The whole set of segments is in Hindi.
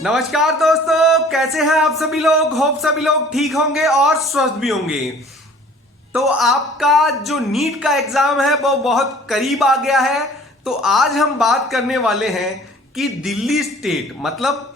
नमस्कार दोस्तों, कैसे हैं आप सभी लोग। होप सभी लोग ठीक होंगे और स्वस्थ भी होंगे। तो आपका जो नीट का एग्जाम है वो बहुत करीब आ गया है। तो आज हम बात करने वाले हैं कि दिल्ली स्टेट, मतलब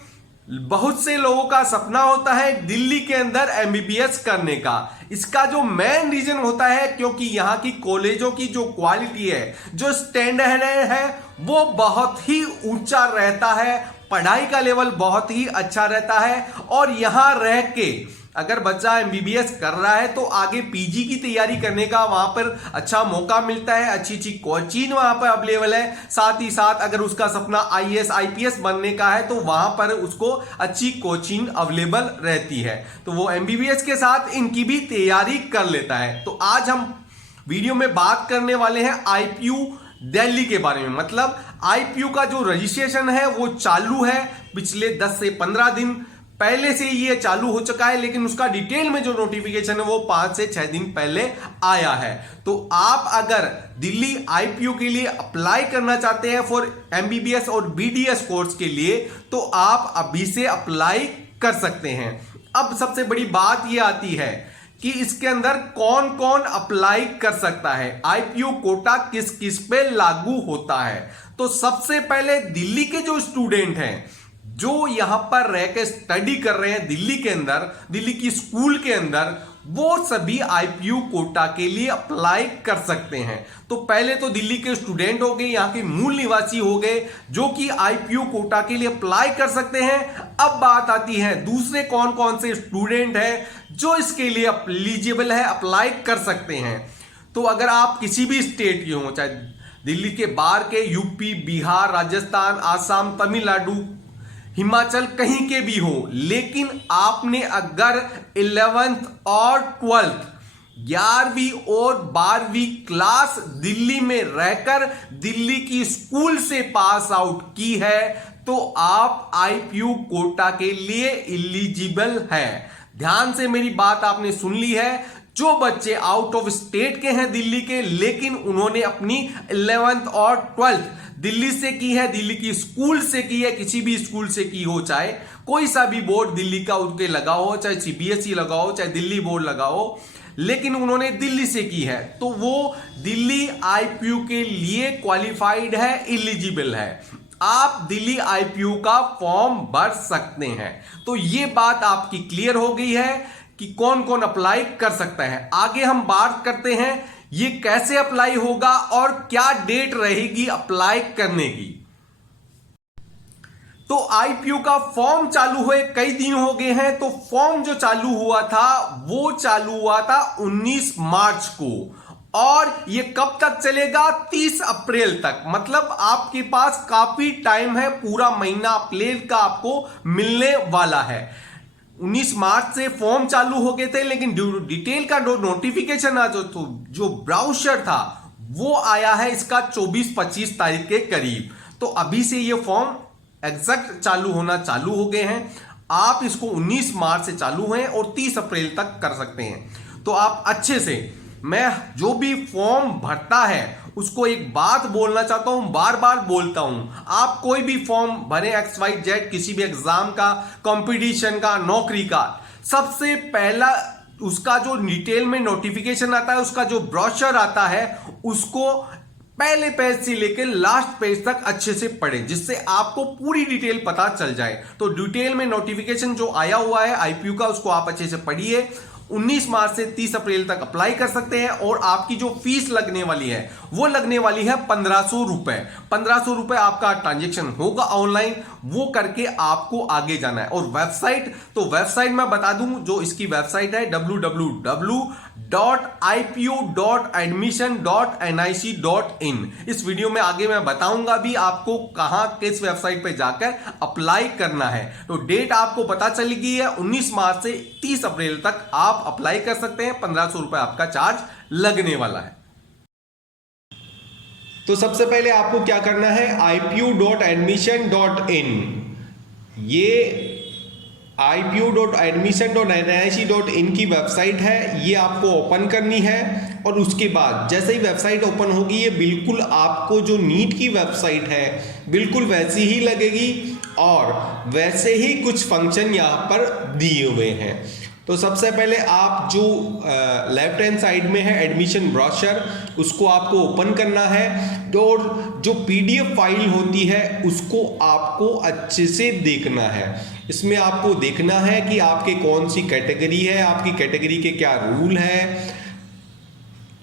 बहुत से लोगों का सपना होता है दिल्ली के अंदर एमबीबीएस करने का। इसका जो मेन रीजन होता है क्योंकि यहाँ की कॉलेजों की जो क्वालिटी है, जो स्टैंडर्ड है, वो बहुत ही ऊंचा रहता है। पढ़ाई का लेवल बहुत ही अच्छा रहता है और यहां रह के अगर बच्चा एमबीबीएस कर रहा है तो आगे पीजी की तैयारी करने का वहां पर अच्छा मौका मिलता है। अच्छी अच्छी कोचिंग वहां पर अवेलेबल है। साथ ही साथ अगर उसका सपना आईएएस आईपीएस बनने का है तो वहां पर उसको अच्छी कोचिंग अवेलेबल रहती है। तो वो एमबीबीएस के साथ इनकी भी तैयारी कर लेता है। तो आज हम वीडियो में बात करने वाले हैं आईपीयू दिल्ली के बारे में। मतलब आईपीयू का जो रजिस्ट्रेशन है वो चालू है। पिछले 10 से 15 दिन पहले से ये चालू हो चुका है, लेकिन उसका डिटेल में जो नोटिफिकेशन है वो 5 से 6 दिन पहले आया है। तो आप अगर दिल्ली आईपीयू के लिए अप्लाई करना चाहते हैं फॉर एमबीबीएस और बीडीएस कोर्स के लिए, तो आप अभी से अप्लाई कर सकते हैं। अब सबसे बड़ी बात ये आती है कि इसके अंदर कौन कौन अप्लाई कर सकता है, आईपीयू कोटा किस किस पे लागू होता है। तो सबसे पहले दिल्ली के जो स्टूडेंट हैं, जो यहां पर रह के स्टडी कर रहे हैं दिल्ली के अंदर, दिल्ली की स्कूल के अंदर, वो सभी आईपीयू कोटा के लिए अप्लाई कर सकते हैं। तो पहले तो दिल्ली के स्टूडेंट हो गए, यहां के मूल निवासी हो गए, जो कि आईपीयू कोटा के लिए अप्लाई कर सकते हैं। अब बात आती है दूसरे कौन कौन से स्टूडेंट हैं जो इसके लिए एलिजिबल है, अप्लाई कर सकते हैं। तो अगर आप किसी भी स्टेट के हो, चाहे दिल्ली के बाहर के, यूपी, बिहार, राजस्थान, आसाम, तमिलनाडु, हिमाचल, कहीं के भी हो, लेकिन आपने अगर 11th और 12th 11वीं और 12वीं क्लास दिल्ली में रहकर दिल्ली की स्कूल से पास आउट की है तो आप आईपीयू कोटा के लिए एलिजिबल हैं। ध्यान से मेरी बात आपने सुन ली है। जो बच्चे आउट ऑफ स्टेट के हैं दिल्ली के, लेकिन उन्होंने अपनी 11th और 12th दिल्ली से की है, दिल्ली की स्कूल से की है, किसी भी स्कूल से की हो, चाहे कोई सा भी बोर्ड दिल्ली का उनके लगा हो, चाहे सीबीएसई लगा हो, चाहे दिल्ली बोर्ड लगा हो, लेकिन उन्होंने दिल्ली से की है, तो वो दिल्ली आईपीयू के लिए क्वालिफाइड है, एलिजिबल है। आप दिल्ली आईपीयू का फॉर्म भर सकते हैं। तो ये बात आपकी क्लियर हो गई है कि कौन कौन अप्लाई कर सकता है। आगे हम बात करते हैं ये कैसे अप्लाई होगा और क्या डेट रहेगी अप्लाई करने की। तो आईपीयू का फॉर्म चालू हुए कई दिन हो गए हैं। तो फॉर्म जो चालू हुआ था वो चालू हुआ था 19 मार्च को, और ये कब तक चलेगा? 30 अप्रैल तक। मतलब आपके पास काफी टाइम है, पूरा महीना अप्रैल का आपको मिलने वाला है। 19 मार्च से फॉर्म चालू हो गए थे, लेकिन डिटेल का जो नोटिफिकेशन जो ब्राउज़र था वो आया है इसका 24-25 तारीख के करीब। तो अभी से ये फॉर्म एग्जैक्ट चालू होना चालू हो गए हैं। आप इसको 19 मार्च से चालू हैं और 30 अप्रैल तक कर सकते हैं। तो आप अच्छे से, मैं जो भी फॉर्म भरता है उसको एक बात बोलना चाहता हूं, बार बार बोलता हूं, आप कोई भी फॉर्म भरे XYZ, किसी भी एग्जाम का, कंपटीशन का, नौकरी का, सबसे पहला उसका जो डिटेल में नोटिफिकेशन आता है, उसका जो ब्रोशर आता है, उसको पहले पेज से लेकर लास्ट पेज तक अच्छे से पढ़ें, जिससे आपको पूरी डिटेल पता चल जाए। तो डिटेल में नोटिफिकेशन जो आया हुआ है आईपीयू का, उसको आप अच्छे से पढ़िए। 19 मार्च से 30 अप्रैल तक अप्लाई कर सकते हैं। और आपकी जो फीस लगने वाली है वो लगने वाली है 1500 रुपए। 1500 रुपए आपका ट्रांजेक्शन होगा ऑनलाइन, वो करके आपको आगे जाना है। और वेबसाइट, तो वेबसाइट मैं बता दूं, जो इसकी वेबसाइट है www.ipu.admission.nic.in। इस वीडियो में आगे मैं बताऊंगा भी आपको कहां, किस वेबसाइट पे जाकर अप्लाई करना है। तो डेट आपको पता चली गई है, 19 मार्च से 30 अप्रैल तक आप अप्लाई कर सकते हैं। 1500 रुपए आपका चार्ज लगने वाला है। तो सबसे पहले आपको क्या करना है, ipu.admission.in, ये ipu.admission.nic.in की वेबसाइट है, ये आपको ओपन करनी है। और उसके बाद जैसे ही वेबसाइट ओपन होगी, ये बिल्कुल आपको जो नीट की वेबसाइट है बिल्कुल वैसी ही लगेगी। और वैसे ही कुछ फंक्शन यहाँ पर दिए हुए हैं। तो सबसे पहले आप जो लेफ्ट हैंड साइड में है एडमिशन ब्रोशर, उसको आपको ओपन करना है और जो पीडीएफ फाइल होती है उसको आपको अच्छे से देखना है। इसमें आपको देखना है कि आपके कौन सी कैटेगरी है, आपकी कैटेगरी के क्या रूल है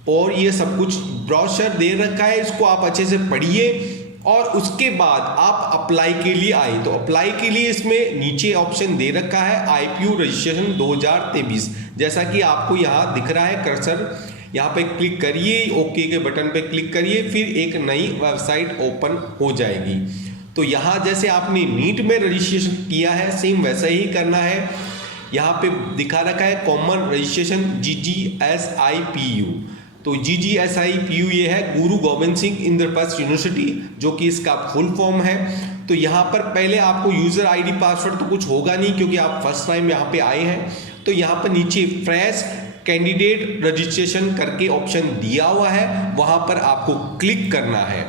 और ये सब कुछ ब्रोशर दे रखा है, इसको आप अच्छे से पढ़िए। और उसके बाद आप अप्लाई के लिए आए, तो अप्लाई के लिए इसमें नीचे ऑप्शन दे रखा है आईपीयू रजिस्ट्रेशन 2023, जैसा कि आपको यहाँ दिख रहा है कर्सर, यहाँ पे क्लिक करिए, ओके के बटन पे क्लिक करिए, फिर एक नई वेबसाइट ओपन हो जाएगी। तो यहाँ जैसे आपने नीट में रजिस्ट्रेशन किया है सेम वैसा ही करना है। यहाँ पे दिखा रखा है कॉमन रजिस्ट्रेशन GGSIPU, तो GGSIPU ये है गुरु गोविंद सिंह इंद्रप्रस्थ यूनिवर्सिटी, जो कि इसका फुल फॉर्म है। तो यहाँ पर पहले आपको यूजर आईडी पासवर्ड तो कुछ होगा नहीं क्योंकि आप फर्स्ट टाइम यहाँ पे आए हैं। तो यहाँ पर नीचे फ्रेश कैंडिडेट रजिस्ट्रेशन करके ऑप्शन दिया हुआ है, वहां पर आपको क्लिक करना है।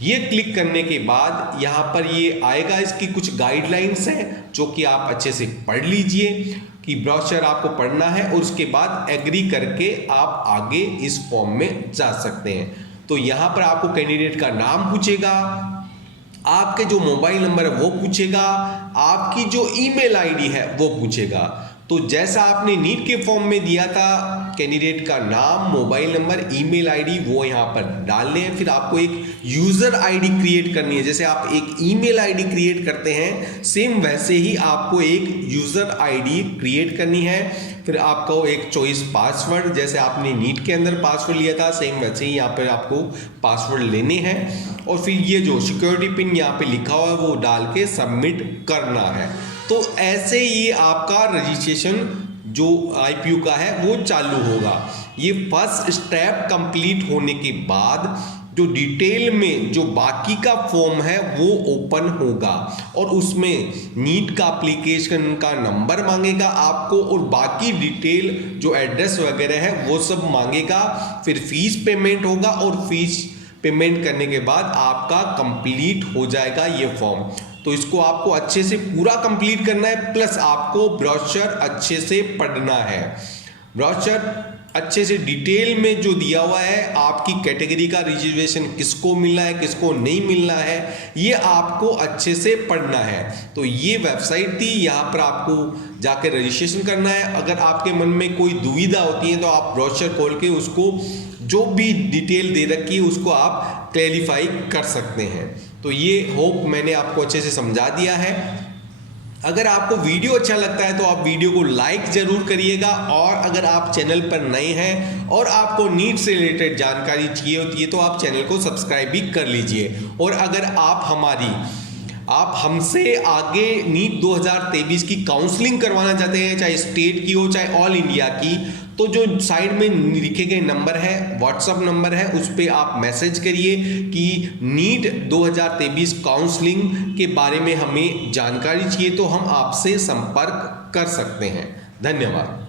ये क्लिक करने के बाद यहाँ पर ये आएगा, इसकी कुछ गाइडलाइंस हैं जो कि आप अच्छे से पढ़ लीजिए कि ब्रोशर आपको पढ़ना है और उसके बाद एग्री करके आप आगे इस फॉर्म में जा सकते हैं। तो यहाँ पर आपको कैंडिडेट का नाम पूछेगा, आपके जो मोबाइल नंबर है वो पूछेगा, आपकी जो ईमेल आईडी है वो पूछेगा। तो जैसा आपने नीट के फॉर्म में दिया था, कैंडिडेट का नाम, मोबाइल नंबर, ईमेल आईडी वो यहाँ पर डालने हैं। फिर आपको एक यूजर आईडी क्रिएट करनी है, जैसे आप एक ईमेल आईडी क्रिएट करते हैं सेम वैसे ही आपको एक यूजर आईडी क्रिएट करनी है। फिर आपको एक चॉइस पासवर्ड, जैसे आपने नीट के अंदर पासवर्ड लिया था सेम वैसे ही यहाँ पर आपको पासवर्ड लेने हैं। और फिर ये जो सिक्योरिटी पिन यहाँ पे लिखा हुआ है वो डाल के सबमिट करना है। तो ऐसे ये आपका रजिस्ट्रेशन जो आईपीयू का है वो चालू होगा। ये फर्स्ट स्टेप कंप्लीट होने के बाद जो डिटेल में जो बाकी का फॉर्म है वो ओपन होगा और उसमें नीट का एप्लीकेशन का नंबर मांगेगा आपको और बाकी डिटेल जो एड्रेस वगैरह है वो सब मांगेगा। फिर फीस पेमेंट होगा और फीस पेमेंट करने के बाद आपका कंप्लीट हो जाएगा ये फॉर्म। तो इसको आपको अच्छे से पूरा कंप्लीट करना है, प्लस आपको ब्रोशर अच्छे से पढ़ना है। ब्रोशर अच्छे से डिटेल में जो दिया हुआ है, आपकी कैटेगरी का रिजर्वेशन किसको मिलना है किसको नहीं मिलना है, ये आपको अच्छे से पढ़ना है। तो ये वेबसाइट थी, यहाँ पर आपको जाकर रजिस्ट्रेशन करना है। अगर आपके मन में कोई दुविधा होती है तो आप ब्रोशर खोल के उसको जो भी डिटेल दे रखी है उसको आप क्लैरिफाई कर सकते हैं। तो ये होप मैंने आपको अच्छे से समझा दिया है। अगर आपको वीडियो अच्छा लगता है तो आप वीडियो को लाइक जरूर करिएगा, और अगर आप चैनल पर नए हैं और आपको नीट से रिलेटेड जानकारी चाहिए होती है तो आप चैनल को सब्सक्राइब भी कर लीजिए। और अगर आप हमसे आगे नीट 2023 की काउंसलिंग करवाना चाहते हैं, चाहे स्टेट की हो चाहे ऑल इंडिया की, तो जो साइड में लिखे गए नंबर है, व्हाट्सएप नंबर है, उस पर आप मैसेज करिए कि नीट 2023 काउंसलिंग के बारे में हमें जानकारी चाहिए, तो हम आपसे संपर्क कर सकते हैं। धन्यवाद।